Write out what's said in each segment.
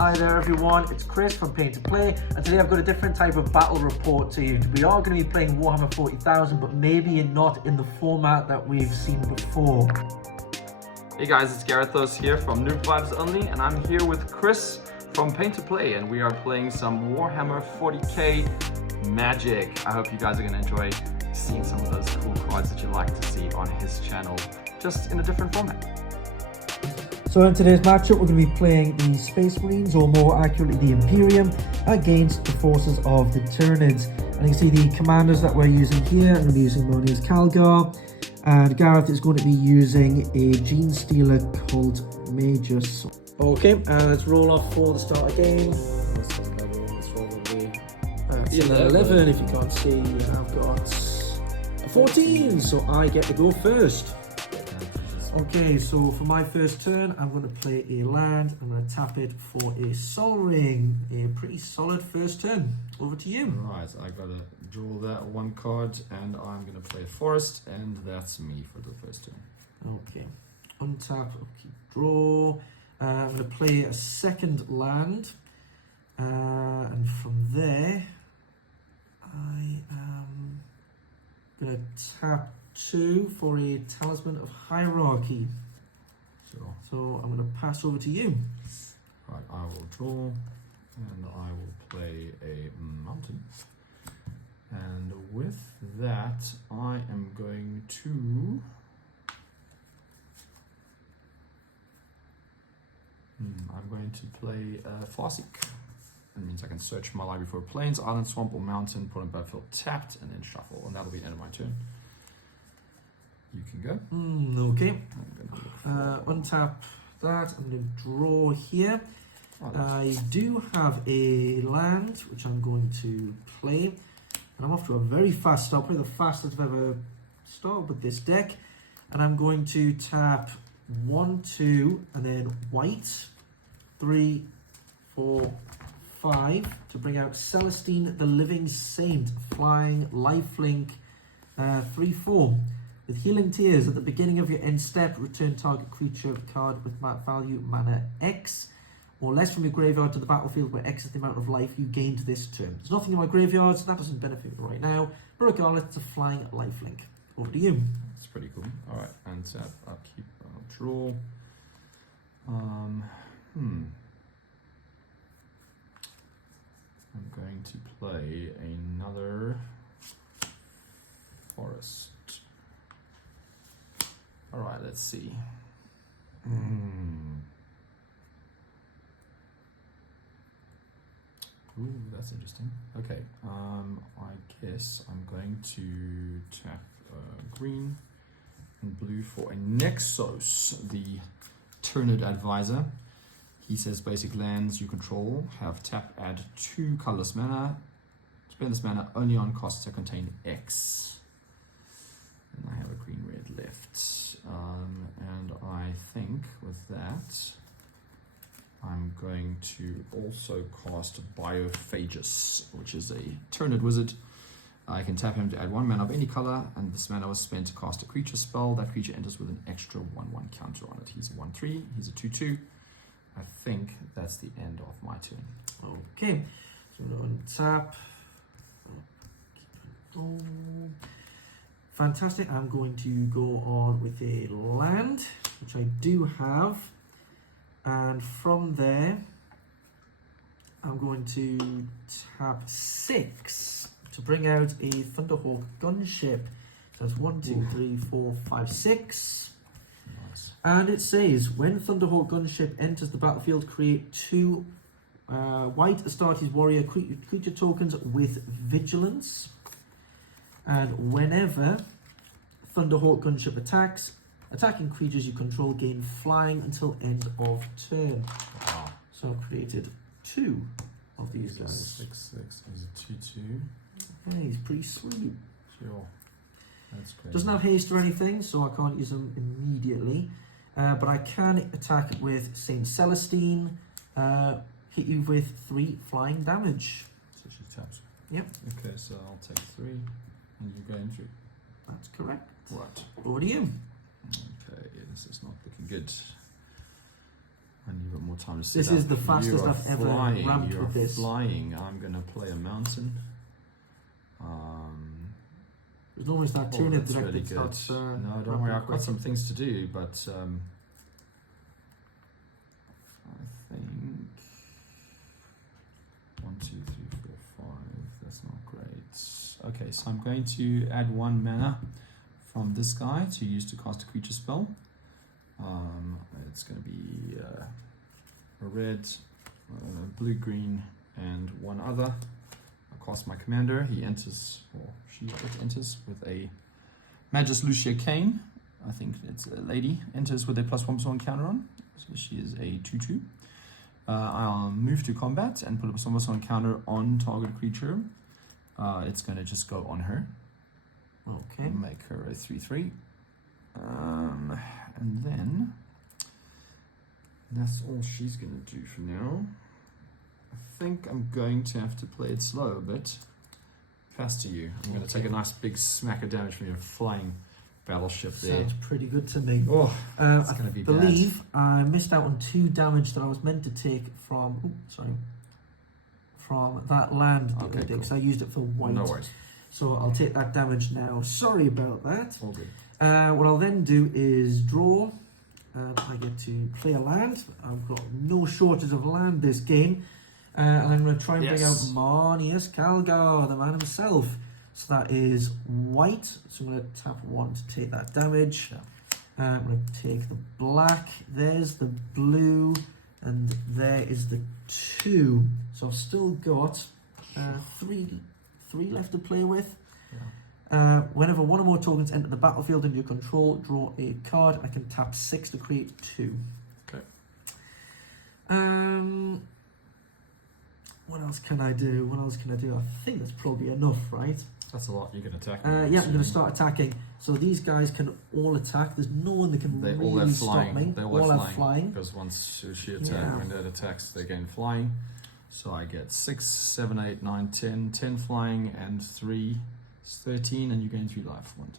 Hi there everyone, it's Chris from Paint to Play, and today I've got a different type of battle report to you. We are going to be playing Warhammer 40,000, but maybe not in the format that we've seen before. Hey guys, it's Gareth here from NoobzVibezOnly, and I'm here with Chris from Paint to Play, and we are playing some Warhammer 40k Magic. I hope you guys are going to enjoy seeing some of those cool cards that you like to see on his channel, just in a different format. So in today's matchup, we're going to be playing the Space Marines, or more accurately the Imperium, against the forces of the Tyranids. And you can see the commanders that we're using here. I'm going to be using Marneus Calgar, and Gareth is going to be using a Gene Stealer called Magus. Okay, let's roll off for the start of the game. Let's roll the 11. If you can't see, I've got a 14, so I get to go first. Okay, so for my first turn, I'm going to play a land. I'm going to tap it for a Sol Ring. A pretty solid first turn. Over to you. Right, I got to draw that one card, and I'm going to play a forest, and that's me for the first turn. Okay, untap, okay, draw. I'm going to play a second land, and from there, I am going to tap 2 for a Talisman of Hierarchy. Sure. So I'm going to pass over to you. Right, I will draw, and I will play a mountain. And with that, I am going to... I'm going to play Farseek. That means I can search my library for plains, island, swamp, or mountain, put on battlefield tapped, and then shuffle. And that'll be the end of my turn. You can go. Okay. Untap that. I'm going to draw here. I do have a land which I'm going to play, and I'm off to a very fast start, probably the fastest I've ever started with this deck. And I'm going to tap 1, 2, and then white 3, 4, 5 to bring out Celestine the Living Saint, flying lifelink 3, 4. With Healing Tears, at the beginning of your end step, return target creature card with value mana X or less from your graveyard to the battlefield, where X is the amount of life you gained this turn. There's nothing in my graveyard, so that doesn't benefit me right now. But regardless, it's a flying lifelink. Over to you. That's pretty cool. All right, and I'll keep draw. I'm going to play another forest. All right, let's see. Ooh, that's interesting. Okay, I guess I'm going to tap green and blue for a Nexus, the Tyrannid advisor. He says basic lands you control have tap, add 2 colorless mana. Spend this mana only on costs that contain X. And I have a green-red left. And I think with that, I'm going to also cast Biophagus, which is a Tyrannid wizard. I can tap him to add 1 mana of any color, and this mana was spent to cast a creature spell. That creature enters with an extra 1/1 counter on it. He's a 1/3, he's a 2/2. I think that's the end of my turn. Okay, so we're going to tap. Fantastic. I'm going to go on with a land, which I do have, and from there I'm going to tap 6 to bring out a Thunderhawk gunship. So that's 1, 2, 3, 4, 5, 6. Nice. And it says, when Thunderhawk gunship enters the battlefield, create 2 white Astartes warrior creature tokens with vigilance. And whenever Thunderhawk gunship attacks, attacking creatures you control gain flying until end of turn. Wow. So I've created 2 of these guys. 6/6 is a 2/2. Yeah, he's pretty sweet. Sure. That's great. Doesn't have haste or anything, so I can't use them immediately. But I can attack it with Saint Celestine, hit you with 3 flying damage. So she taps. Yep. Okay, so I'll take 3, and you go in 3. That's correct. Right. Over to you. Okay, this is not looking good. I need a bit more time to set This up. is the fastest I've ever ramped You're with this. flying. I'm going to play a mountain. There's always that Tyranids that's deck really that good. starts. No, don't worry. I've got some things to do, but I think 1, 2, 3, 4, 5. That's not great. Okay, so I'm going to add 1 mana from this guy to use to cast a creature spell. It's going to be a red, blue, green, and 1 other. I cast my commander. He enters, or it enters with a Magus Lucea Cane. I think it's a lady. Enters with a +1/+1 counter on. So she is a 2/2. I'll move to combat and put a +1/+1 counter on target creature. It's going to just go on her. Okay. Make her a 3/3. And then that's all she's going to do for now. I think I'm going to have to play it slow a bit. Pass to you. I'm going to take a nice big smack of damage from your flying battleship there. Sounds pretty good to me. Oh, it's going to be I believe I missed out on 2 damage that I was meant to take from from that land the other day, because I used it for white. No worries. So I'll take that damage now. Sorry about that. All good. What I'll then do is draw. I get to play a land. I've got no shortage of land this game. And I'm going to try and bring out Marneus Calgar, the man himself. So that is white. So I'm going to tap 1 to take that damage. Yeah. I'm going to take the black. There's the blue. And there is the 2. So I've still got 3 left to play with. Yeah. Whenever 1 or more tokens enter the battlefield under your control, draw a card. I can tap 6 to create 2. Okay. What else can I do? I think that's probably enough, right? That's a lot. You can attack. Yeah, I'm going to start attacking. So these guys can all attack. There's no one that can really stop me. They all have flying. Because once she attacks, when that attacks, they gain flying. So I get 6, 7, 8, 9, 10. 10 flying and 3 is 13, and you gain 3 life. 1,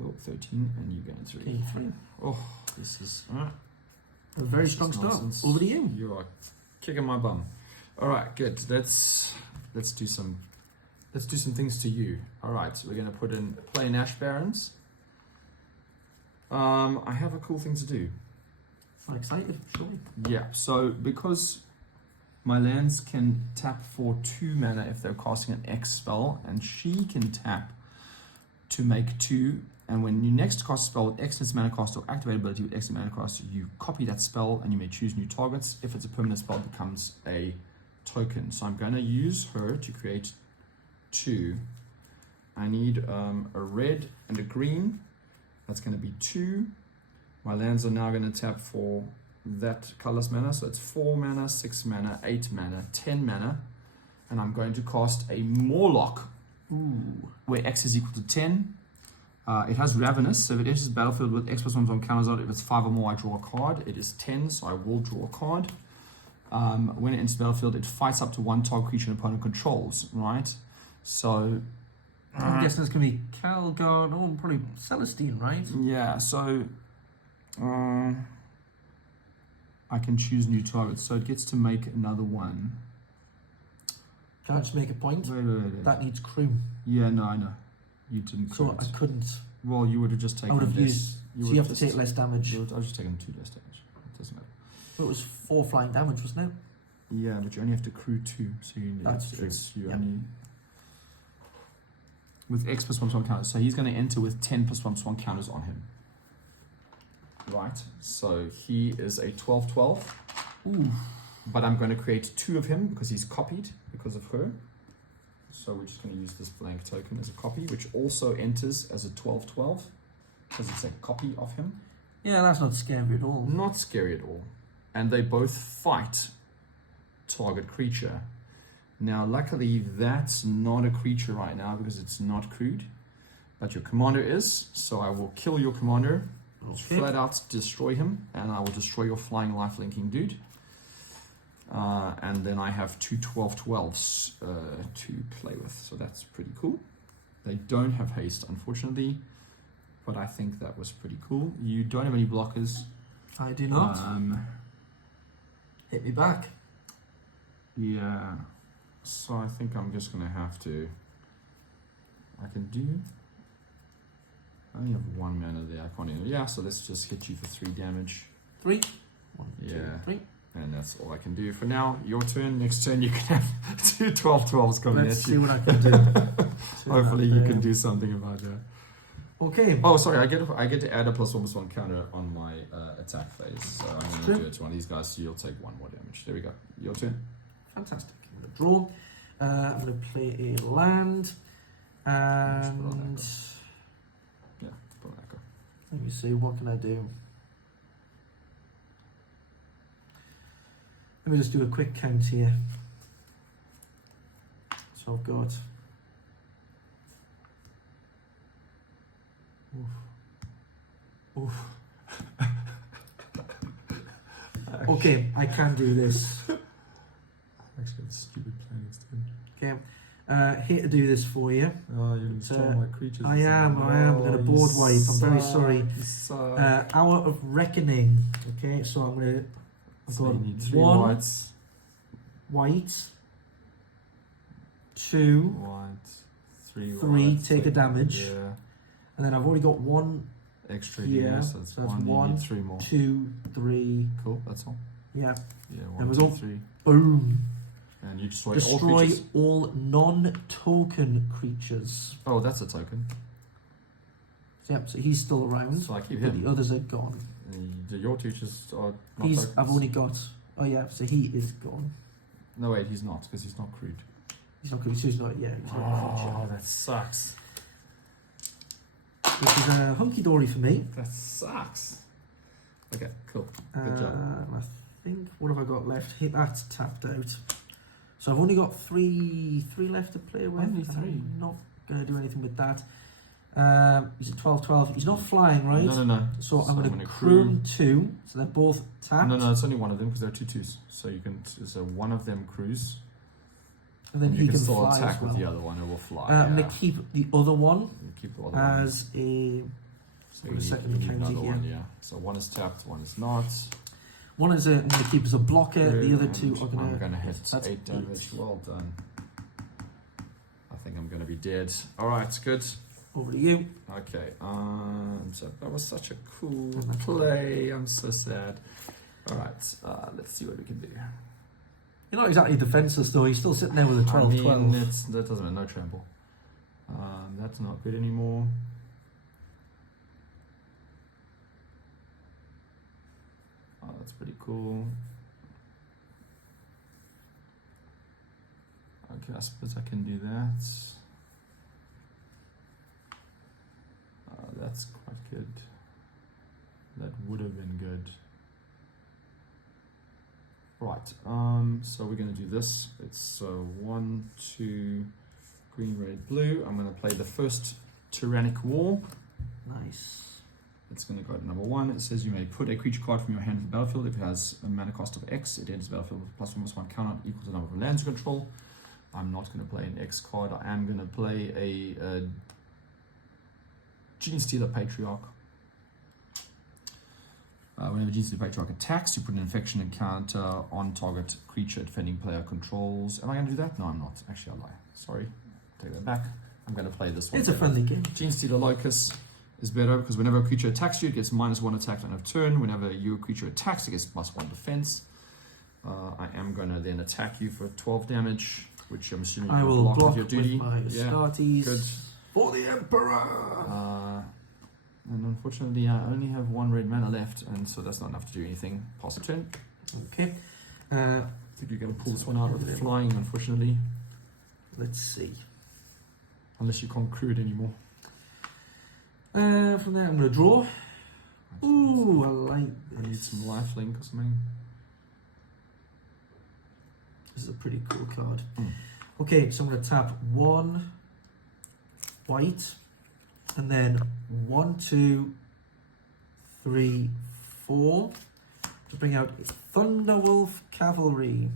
2. Oh, 13, and you gain 3. Okay, 3. Oh, this is a very strong start. Nonsense. Over to you. You are kicking my bum. All right, good. Let's do some things to you. All right, so we're gonna play in Ash Barrens. I have a cool thing to do. I'm excited, surely. Yeah, so because my lands can tap for 2 mana if they're casting an X spell, and she can tap to make 2. And when you next cast a spell with X its mana cost or activate ability with X mana cost, you copy that spell and you may choose new targets. If it's a permanent spell, it becomes a token. So I'm going to use her to create 2. I need a red and a green. That's going to be 2. My lands are now going to tap for that colorless mana. So it's 4 mana, 6 mana, 8 mana, 10 mana. And I'm going to cast a Morlock, where X is equal to 10. It has Ravenous, so if it enters the battlefield with X+1 counters on it, if it's 5 or more, I draw a card. It is 10, so I will draw a card. When it enters the battlefield, it fights up to 1 target creature an opponent controls, right? So I'm guessing it's going to be Calgar, no, probably Celestine, right? Yeah, so I can choose new targets, so it gets to make another 1. Can I just make a point? Wait. That needs crew. Yeah, no, I know. You didn't. So I couldn't. Well, you would have just taken. I would have less. used. So you have to take less damage. I was just taking 2 less damage. It doesn't matter. So it was 4 flying damage, wasn't it? Yeah, but you only have to crew 2, so you need. That's true. You only with X+1 counters. So he's going to enter with 10+1 counters on him. Right. So he is a 12/12. Ooh. But I'm going to create 2 of him because he's copied because of her. So we're just going to use this blank token as a copy, which also enters as a 12/12 because it's a copy of him. Yeah, that's not scary at all. Not scary at all. And they both fight target creature. Now, luckily, that's not a creature right now because it's not crewed. But your commander is, so I will kill your commander, flat out destroy him, and I will destroy your flying life-linking dude. And then I have 2 12/12s to play with, so that's pretty cool. They don't have haste, unfortunately, but I think that was pretty cool. You don't have any blockers. I do not. Hit me back. Yeah. So I think I'm just gonna have to. I can do. I only have 1 mana there. I can't even. Yeah. So let's just hit you for 3 damage. 3. 1, Yeah. 2, 3. And that's all I can do for now. Your turn. Next turn, you can have 2 12/12s coming Let's at see you. what I can do. Hopefully, you can do something about that. Okay. Oh, sorry. I get to add a +1/+1 counter on my attack phase. So I'm going to do it to one of these guys. So you'll take 1 more damage. There we go. Your turn. Fantastic. I'm going to draw. I'm going to play a land. And Yeah, put on Echo. let me see, what can I do? Let me just do a quick count here. So I've got. Oof. Okay, I can do this. Actually, it's stupid playing instead. Okay, here to do this for you. Oh, you install my creatures. I am. I'm going to board wipe. I'm very sorry. Hour of Reckoning. Okay, so I'm going to. I've So got you need 3 1 whites. white, 2, White. 3 3, whites. take a damage. Yeah. And then I've already got 1, Extra here, here, so that's so that's 1. You 1, need 3 more. 2, 3. Cool, that's all. Yeah. Yeah, There 1, we 2, go. 3. Boom. And you destroy all Destroy creatures. all non-token creatures. Oh, that's a token. Yep, so he's still around. So I keep But him. the others are gone. And your creatures are not He's. tokens. I've only got. Oh yeah, so he is gone. No, wait, he's not, because he's not crude. He's not good. He's not. Yeah. He's not a feature. That sucks. Which is a hunky dory for me. That sucks. Okay, cool. Good job. I think. What have I got left? Hit that's tapped out. So I've only got three left to play with. Only and 3. I'm not going to do anything with that. He's at 12/12. He's not flying, right? No. So I'm going to crew. croon 2. So they're both tapped. No, it's only one of them because there are 2 2s. So you can. So one of them crews. And then you he can still fly attack as well. with the other one. It will fly. I'm going to keep the other one You keep the other one. as a. So put a second counter another here. one, yeah. So one is tapped, one is not. One is I'm going to keep as a blocker. The other 2 are I'm going going to hit that's 8 damage. Well done. I think I'm going to be dead. All right, good. Over to you. Okay. So that was such a cool That's play. I'm so sad. All right. Let's see what we can do. You're not exactly defenseless though. He's still sitting there with a 12/12. I mean, that doesn't mean no trample. That's not good anymore. Oh, that's pretty cool. Okay, I suppose I can do that. That's quite good. That would have been good. Right, so we're going to do this. It's 1, 2, green, red, blue. I'm going to play the first Tyrannic War. Nice. It's going to go to number 1. It says you may put a creature card from your hand to the battlefield. If it has a mana cost of X, it enters the battlefield with +1/+1 counter equal to the number of lands you control. I'm not going to play an X card. I am going to play a Gene Stealer Patriarch. Whenever Gene Stealer Patriarch attacks, you put an infection encounter on target creature defending player controls. Am I going to do that? No, I'm not. Actually, I lie. Sorry. Take that back. I'm going to play this one. It's a friendly game. Gene Stealer Locus is better because whenever a creature attacks you, it gets -1 attack on a turn. Whenever your creature attacks, it gets +1 defense. I am going to then attack you for 12 damage, which I'm assuming I you will block with your duty. with my Astartes. Good. For the Emperor! And unfortunately, I only have 1 red mana left, and so that's not enough to do anything. Pass the turn. Okay. I think you're going to pull this one out with flying, unfortunately. Let's see. Unless you can't crew it anymore. From there, I'm going to draw. Ooh, I like this. I need some lifelink or something. This is a pretty cool card. Mm. Okay, so I'm going to tap 1 white, and then 1, 2, 3, 4 to bring out Thunderwolf Cavalry.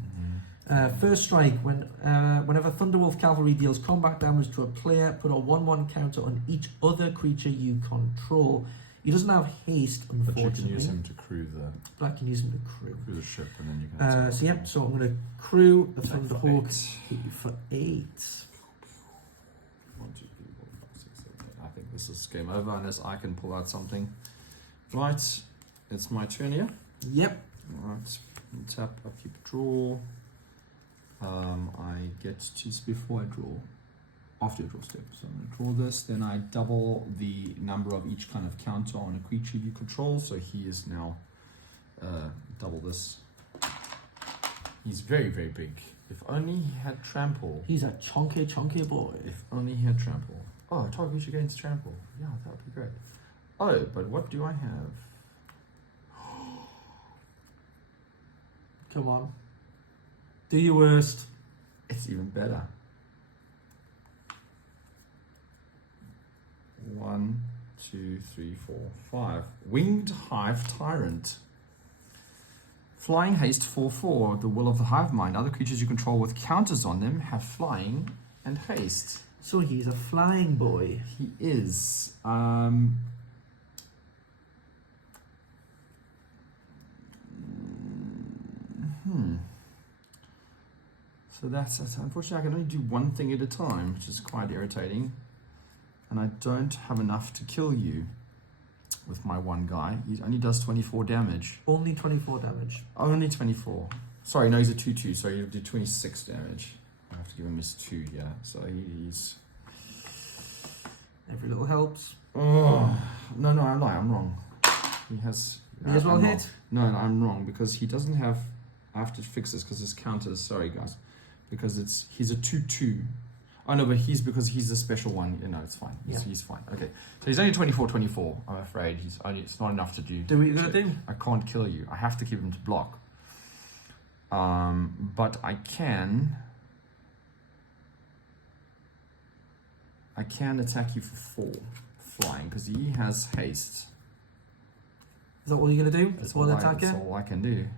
First strike, whenever Thunderwolf Cavalry deals combat damage to a player, put a 1/1 counter on each other creature you control. He doesn't have haste, But unfortunately. you can use him to crew But I can use him to crew. the ship, and then you can. So yep, so I'm going to crew the Attack for Thunderhawk. 8. Hit you for 8. 1, 2, 3, 4, 5, 6, 7, 8. I think this is game over unless I can pull out something. Right, it's my turn here. Yep. Right, tap, I keep a draw. I get to, before I draw, after I draw step. So I'm going to draw this, then I double the number of each kind of counter on a creature you control. So he is now double this. He's very, very big. If only he had trample. He's a chunky boy. If only he had trample. Oh, target creature gains trample. Yeah, that would be great. Oh, but what do I have? Come on. Do your worst. It's even better. 1, 2, 3, 4, 5. Winged Hive Tyrant. Flying haste 4/4. The will of the hive mind. Other creatures you control with counters on them have flying and haste. So he's a flying boy. He is. So that's unfortunately I can only do one thing at a time, which is quite irritating. And I don't have enough to kill you with my one guy. He only does 24 damage. Only 24 damage. Only 24. Sorry, no, he's a 2/2, so he'll do 26 damage. I have to give him his 2, yeah. So he's... Every little helps. Oh, no, I lie, I'm wrong. He has... May as well I'm hit. wrong. No, I'm wrong, because he doesn't have... I have to fix this, because his counters... Sorry, guys. Because he's a 2/2. Oh, no, but because he's the special one. You know, it's fine. He's fine. Okay. So he's only 24, I'm afraid. It's not enough to do. Do what you're going to do. I can't kill you. I have to keep him to block. But I can attack you for 4 flying because he has haste. Is that all you're going to do? That's One attacker? That's all I can do.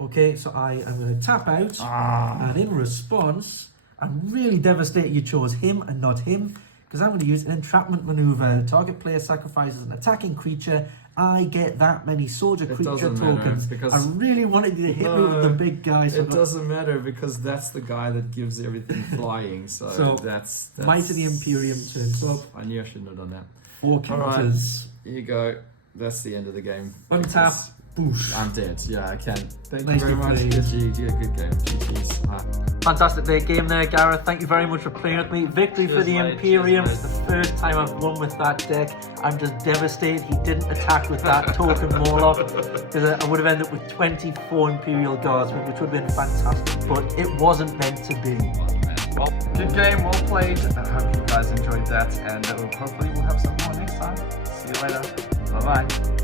Okay, so I am going to tap out, and in response, I'm really devastated you chose him and not him, because I'm going to use an entrapment maneuver. Target player sacrifices an attacking creature. I get that many soldier creature tokens. Because I really wanted you to hit me with the big guy. So it doesn't matter because that's the guy that gives everything flying. So that's Might of the Imperium turns up. I knew I shouldn't have done that. 4 counters. Right, here you go. That's the end of the game. Untap. Boosh. I'm dead. Yeah, I can. Thank Nicely you very much. played. Good game. GG's. Fantastic late game there, Gareth. Thank you very much for playing with me. Victory for the Imperium. It's the first time I've won with that deck. I'm just devastated he didn't attack with that token Morlock, because I would have ended up with 24 Imperial Guardsmen, which would have been fantastic, but it wasn't meant to be. Well, good game, well played. I hope you guys enjoyed that, and hopefully we'll have some more next time. See you later. Bye-bye.